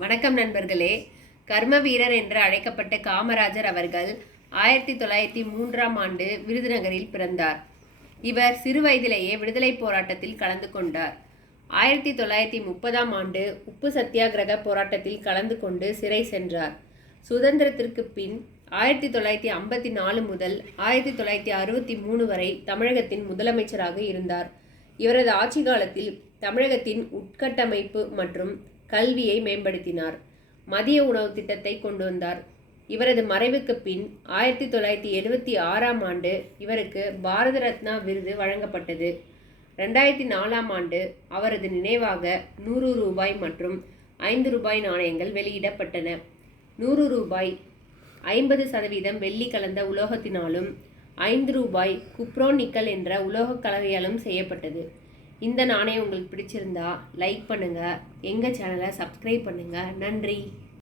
வணக்கம் நண்பர்களே. கர்ம வீரர் என்று அழைக்கப்பட்ட காமராஜர் அவர்கள் ஆயிரத்தி தொள்ளாயிரத்தி மூன்றாம் ஆண்டு விருதுநகரில் பிறந்தார். இவர் சிறு வயதிலேயே விடுதலை போராட்டத்தில் கலந்து கொண்டார். ஆயிரத்தி தொள்ளாயிரத்தி முப்பதாம் ஆண்டு உப்பு சத்தியாகிரக போராட்டத்தில் கலந்து கொண்டு சிறை சென்றார். சுதந்திரத்திற்கு பின் ஆயிரத்தி தொள்ளாயிரத்தி ஐம்பத்தி நாலு முதல் ஆயிரத்தி தொள்ளாயிரத்தி அறுபத்தி மூணு வரை தமிழகத்தின் முதலமைச்சராக இருந்தார். இவரது ஆட்சி காலத்தில் தமிழகத்தின் உட்கட்டமைப்பு மற்றும் கல்வியை மேம்படுத்தினார். மதிய உணவு திட்டத்தை கொண்டு வந்தார். இவரது மறைவுக்கு பின் ஆயிரத்தி தொள்ளாயிரத்தி எழுபத்தி ஆறாம் ஆண்டு இவருக்கு பாரத ரத்னா விருது வழங்கப்பட்டது. ரெண்டாயிரத்தி நாலாம் ஆண்டு அவரது நினைவாக நூறு ரூபாய் மற்றும் ஐந்து ரூபாய் நாணயங்கள் வெளியிடப்பட்டன. நூறு ரூபாய் ஐம்பது சதவீதம் வெள்ளி கலந்த உலோகத்தினாலும் ஐந்து ரூபாய் குப்ரோ நிக்கல் என்ற உலோகக் கலவையாலும் செய்யப்பட்டது. இந்த நாணயம் உங்களுக்கு பிடிச்சிருந்தா லைக் பண்ணுங்கள் எங்கள் சேனலை சப்ஸ்கிரைப் பண்ணுங்கள் நன்றி.